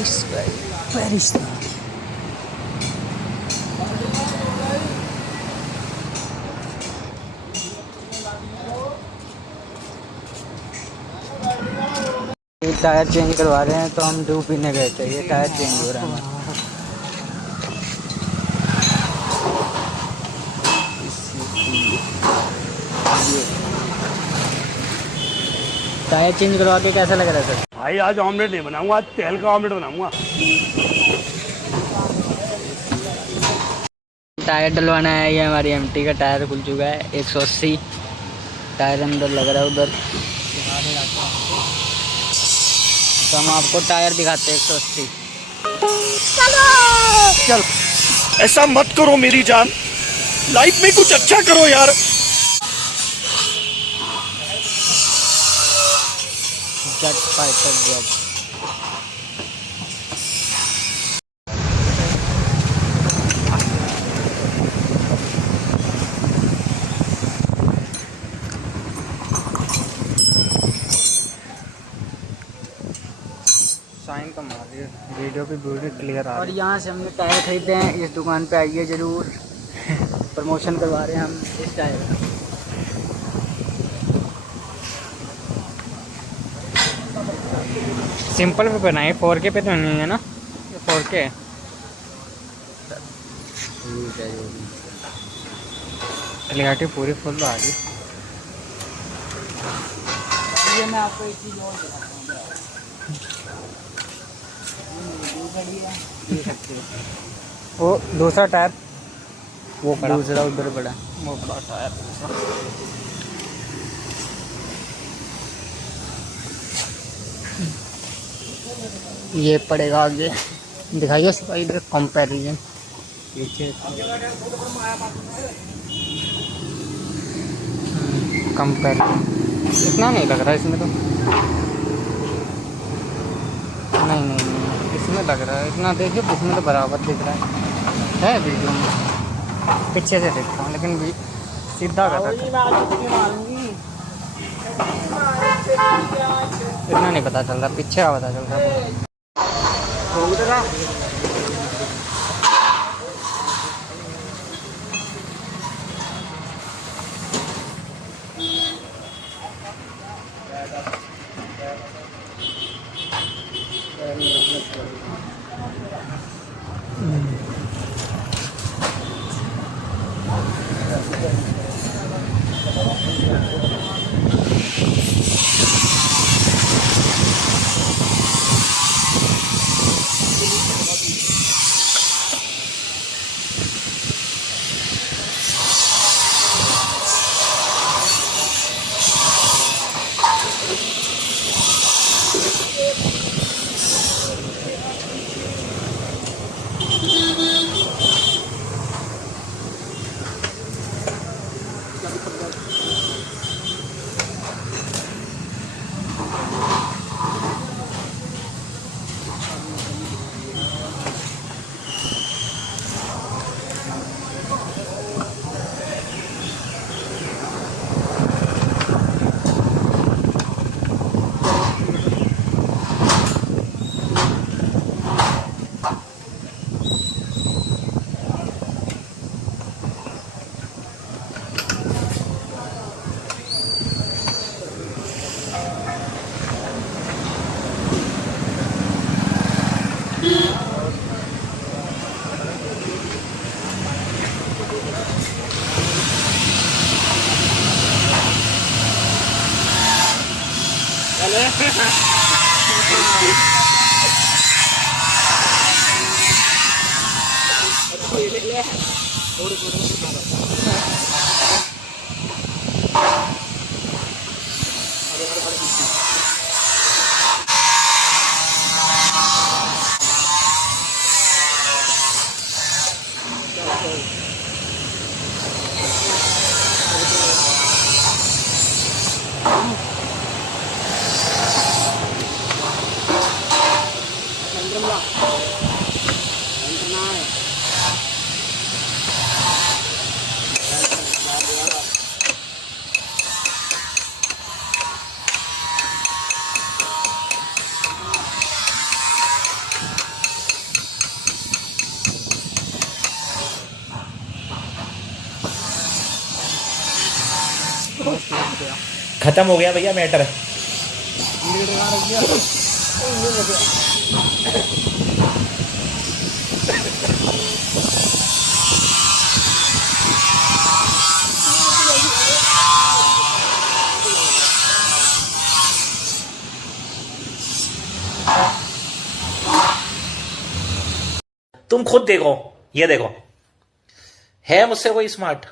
It's very slow. ये tyre change करवा रहे हैं तो हम ड्यू पीने गए थे। ये टायर चेंज हो रहा है हमारा। टायर चेंज करवा के कैसा लग रहा है सर? भाई आज ऑमलेट नहीं बनाऊंगा, आज तेल का ऑमलेट बनाऊंगा। टायर डलवाना है। ये हमारी एमटी का टायर खुल चुका है 180। टायर अंदर लग रहा है उधर। तो हम आपको टायर दिखाते हैं 180। चल ऐसा मत करो मेरी जान, लाइफ में कुछ अच्छा करो यार। Jet fighter jet. साइन का मार रही है। वीडियो भी पूरी क्लियर आ रही है। और यहाँ से हमने टायर खरीदे हैं। इस दुकान पे आइए ज़रूर। प्रमोशन करवा रहे हैं हम इस टायर का। सिंपल पे बनाए 4K पे तो नहीं है ना? 4K क्लियरिटी पूरी फुल आ रही। ये मैं आपको एक चीज़ और दिखाता हूँ। वो दूसरा टायर, वो दूसरा उधर बड़ा, वो बड़ा टायर दूसरा। ये पड़ेगा आगे। दिखाइए सिपाही इधर कंपैरिजन पीछे। कंपैरिजन इतना नहीं लग रहा इसमें तो। नहीं नहीं नहीं इसमें लग रहा है इतना। देखिए इसमें तो बराबर दिख रहा है वीडियो में। पीछे से देखता हूँ लेकिन भी सीधा कर रहा है। इतना नहीं पता चल रहा, पीछे का पता चल रहा है। खत्म हो गया भैया मैटर। तुम खुद देखो, ये देखो, है मुझसे कोई स्मार्ट?